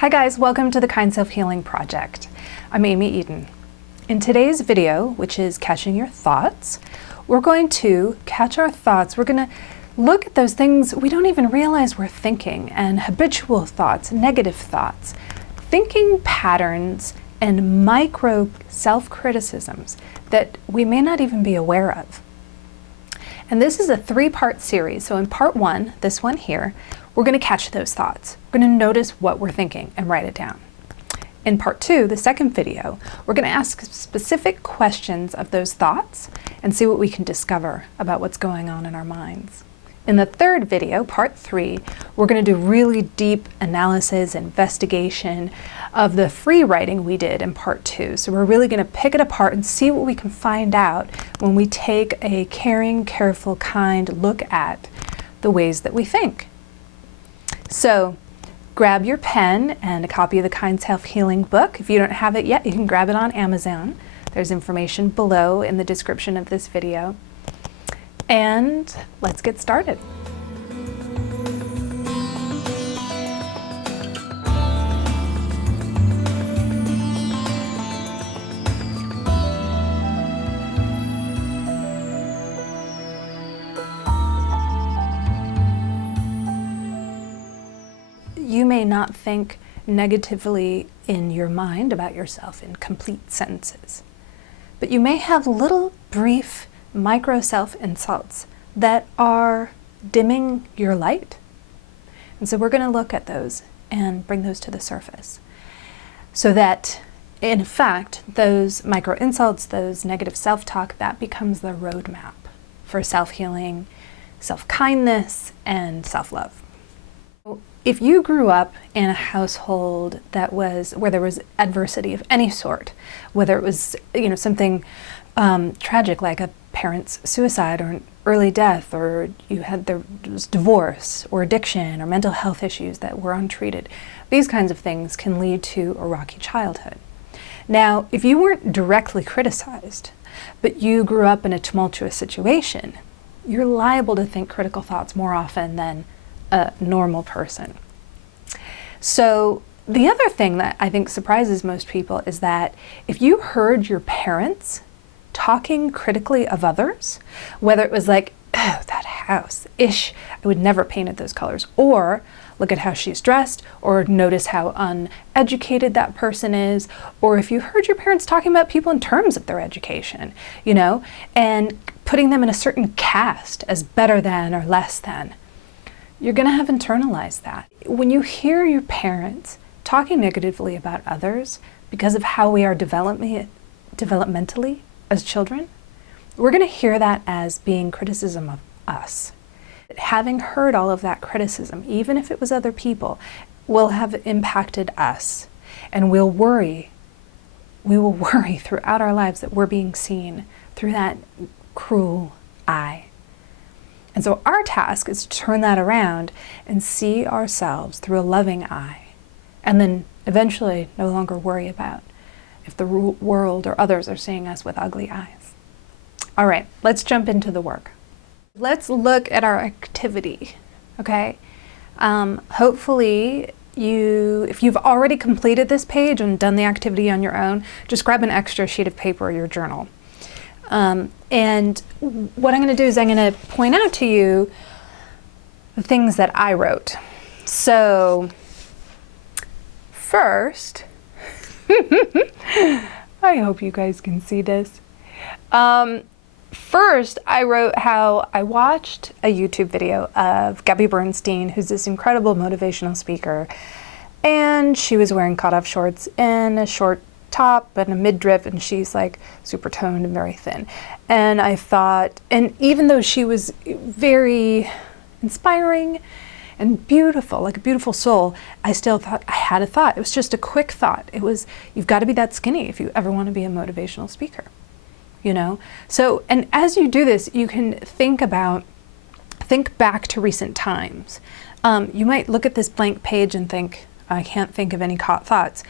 Hi guys, welcome to the Kind Self-Healing Project. I'm Amy Eden. In today's video, which is catching your thoughts, we're going to catch our thoughts. We're going to look at those things we don't even realize we're thinking, and habitual thoughts, negative thoughts, thinking patterns, and micro self-criticisms that we may not even be aware of. And this is a three-part series. So in part one, this one here, we're going to catch those thoughts. We're going to notice what we're thinking and write it down. In part two, the second video, we're going to ask specific questions of those thoughts and see what we can discover about what's going on in our minds. In the third video, part three, we're going to do really deep analysis, investigation of the free writing we did in part two. So we're really going to pick it apart and see what we can find out when we take a caring, careful, kind look at the ways that we think. So grab your pen and a copy of the Kind Self-Healing book. If you don't have it yet, you can grab it on Amazon. There's information below in the description of this video. And let's get started. You may not think negatively in your mind about yourself in complete sentences, but you may have little brief micro self-insults that are dimming your light. And so we're going to look at those and bring those to the surface so that, in fact, those micro insults, those negative self-talk, that becomes the roadmap for self-healing, self-kindness, and self-love. If you grew up in a household that was where there was adversity of any sort, whether it was something tragic like a parent's suicide or an early death, or there was divorce or addiction or mental health issues that were untreated, these kinds of things can lead to a rocky childhood. Now, if you weren't directly criticized, but you grew up in a tumultuous situation, you're liable to think critical thoughts more often than a normal person. So the other thing that I think surprises most people is that if you heard your parents talking critically of others, whether it was like, oh, that house, ish, I would never painted those colors, or look at how she's dressed, or notice how uneducated that person is, or if you heard your parents talking about people in terms of their education, and putting them in a certain caste as better than or less than, you're going to have internalized that. When you hear your parents talking negatively about others because of how we are developmentally as children, we're going to hear that as being criticism of us. Having heard all of that criticism, even if it was other people, will have impacted us, and we will worry throughout our lives that we're being seen through that cruel eye. And so our task is to turn that around and see ourselves through a loving eye, and then eventually no longer worry about if the world or others are seeing us with ugly eyes. All right, let's jump into the work. Let's look at our activity, okay? Hopefully, if you've already completed this page and done the activity on your own, just grab an extra sheet of paper or your journal. And what I'm going to do is I'm going to point out to you the things that I wrote. So first, I hope you guys can see this. First, I wrote how I watched a YouTube video of Gabby Bernstein, who's this incredible motivational speaker, and she was wearing cut-off shorts and a short top and a mid-drip, and she's like super toned and very thin. And I thought, and even though she was very inspiring and beautiful, like a beautiful soul, I still thought, I had a thought. It was just a quick thought. It was, you've got to be that skinny if you ever want to be a motivational speaker, So, and as you do this, you can think back to recent times. You might look at this blank page and think, I can't think of any thoughts.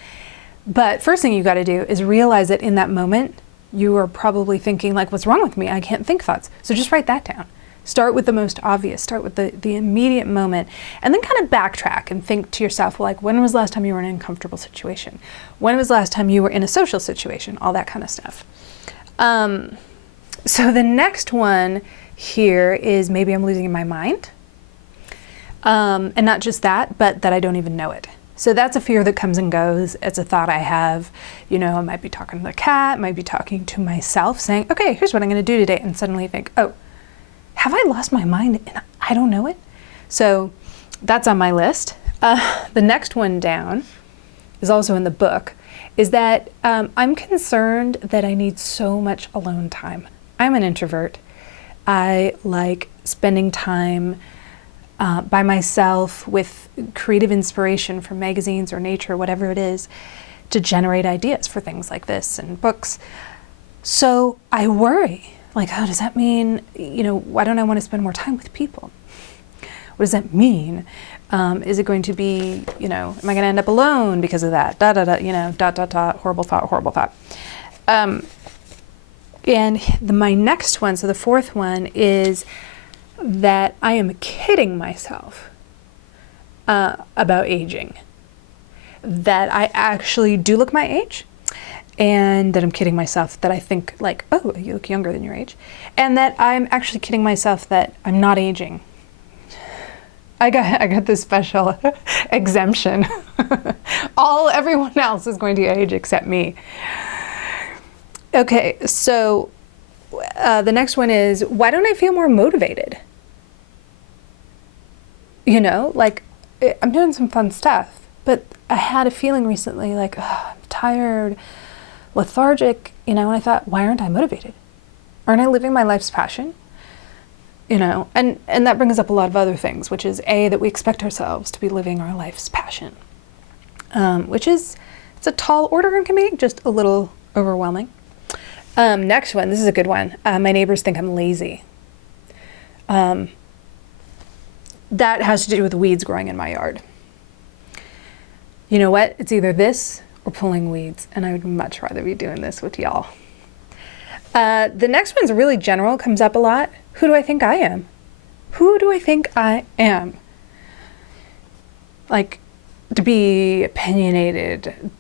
But first thing you got to do is realize that in that moment, you are probably thinking like, what's wrong with me? I can't think thoughts. So just write that down. Start with the most obvious, start with the immediate moment, and then kind of backtrack and think to yourself, well, like, when was the last time you were in an uncomfortable situation? When was the last time you were in a social situation? All that kind of stuff. So the next one here is maybe I'm losing my mind. And not just that, but that I don't even know it. So that's a fear that comes and goes. It's a thought I have. You know, I might be talking to the cat, might be talking to myself saying, okay, here's what I'm going to do today. And suddenly think, oh, have I lost my mind and I don't know it? So that's on my list. The next one down is also in the book, is that I'm concerned that I need so much alone time. I'm an introvert. I like spending time by myself with creative inspiration from magazines or nature, whatever it is, to generate ideas for things like this and books. So I worry, like, oh, does that mean, you know, why don't I want to spend more time with people? What does that mean? Is it going to be, you know, am I going to end up alone because of that? You know, horrible thought, horrible thought. And my next one, so the fourth one, is that I am kidding myself about aging. That I actually do look my age, and that I'm kidding myself that I think like, oh, you look younger than your age, and that I'm actually kidding myself that I'm not aging. I got this special exemption. Everyone else is going to age except me. Okay, so the next one is, why don't I feel more motivated? You know, like, I'm doing some fun stuff, but I had a feeling recently like, oh, I'm tired, lethargic, you know, and I thought, why aren't I motivated? Aren't I living my life's passion? You know, and that brings up a lot of other things, which is A, that we expect ourselves to be living our life's passion, which is, it's a tall order and can be just a little overwhelming. Next one, this is a good one. My neighbors think I'm lazy. That has to do with weeds growing in my yard. You know what? It's either this or pulling weeds, and I would much rather be doing this with y'all. The next one's really general, comes up a lot. Who do I think I am? Who do I think I am? Like, to be opinionated,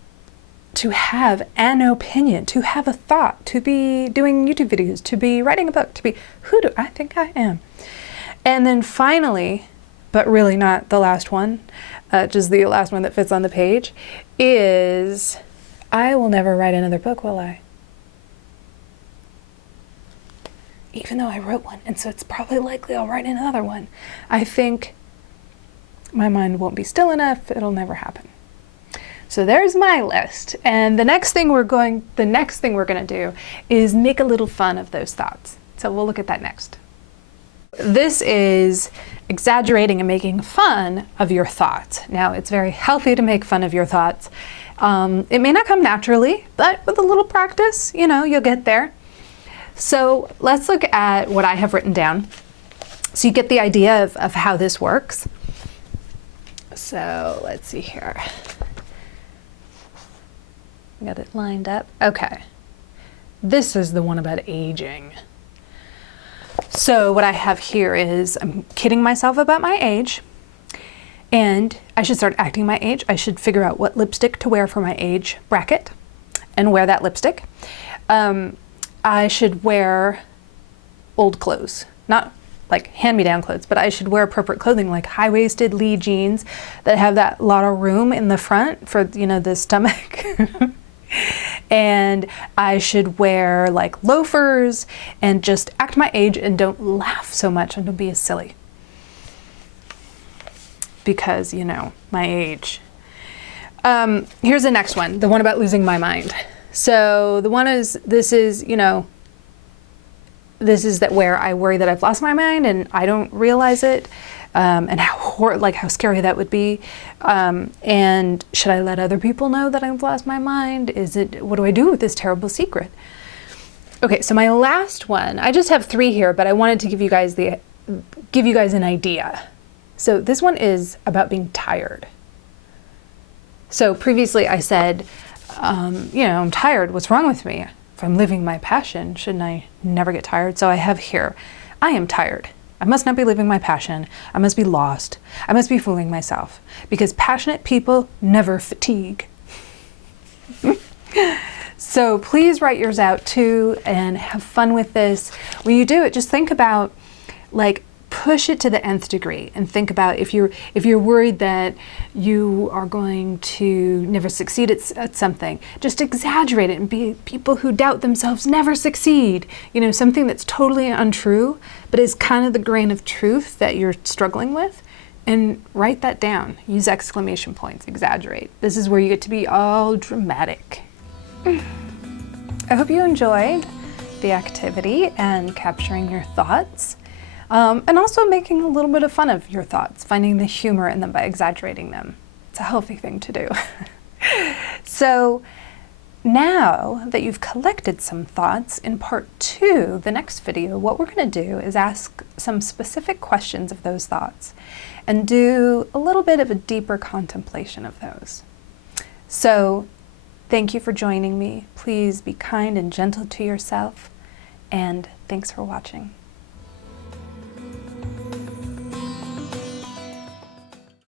to have an opinion, to have a thought, to be doing YouTube videos, to be writing a book, to be, who do I think I am? And then finally, but really not the last one, just the last one that fits on the page, is I will never write another book, will I? Even though I wrote one, and so it's probably likely I'll write another one. I think my mind won't be still enough, it'll never happen. So there's my list. And the next thing we're going to do is make a little fun of those thoughts. So we'll look at that next. This is exaggerating and making fun of your thoughts. Now, it's very healthy to make fun of your thoughts. It may not come naturally, but with a little practice, you know, you'll get there. So let's look at what I have written down, so you get the idea of how this works. So let's see here. Got it lined up. Okay. This is the one about aging. So what I have here is I'm kidding myself about my age, and I should start acting my age. I should figure out what lipstick to wear for my age bracket and wear that lipstick. I should wear old clothes, not like hand-me-down clothes, but I should wear appropriate clothing like high-waisted Lee jeans that have that lot of room in the front for, you know, the stomach. And I should wear like loafers and just act my age and don't laugh so much and don't be as silly. Because, you know, my age. Here's the next one, the one about losing my mind. So the one is, this is that where I worry that I've lost my mind and I don't realize it, and how scary that would be. And should I let other people know that I've lost my mind? What do I do with this terrible secret? Okay, so my last one, I just have 3 here, but I wanted to give you guys an idea. So this one is about being tired. So previously I said, you know, I'm tired. What's wrong with me? If I'm living my passion, shouldn't I never get tired? So I have here, I am tired. I must not be living my passion. I must be lost. I must be fooling myself, because passionate people never fatigue. So please write yours out too and have fun with this. When you do it, just think about, like, push it to the nth degree and think about if you're worried that you are going to never succeed at something, just exaggerate it and be people who doubt themselves never succeed. You know, something that's totally untrue, but is kind of the grain of truth that you're struggling with, and write that down. Use exclamation points, exaggerate. This is where you get to be all dramatic. I hope you enjoyed the activity and capturing your thoughts. And also making a little bit of fun of your thoughts, finding the humor in them by exaggerating them. It's a healthy thing to do. So now that you've collected some thoughts, in part 2, the next video, what we're going to do is ask some specific questions of those thoughts and do a little bit of a deeper contemplation of those. So thank you for joining me. Please be kind and gentle to yourself, and thanks for watching.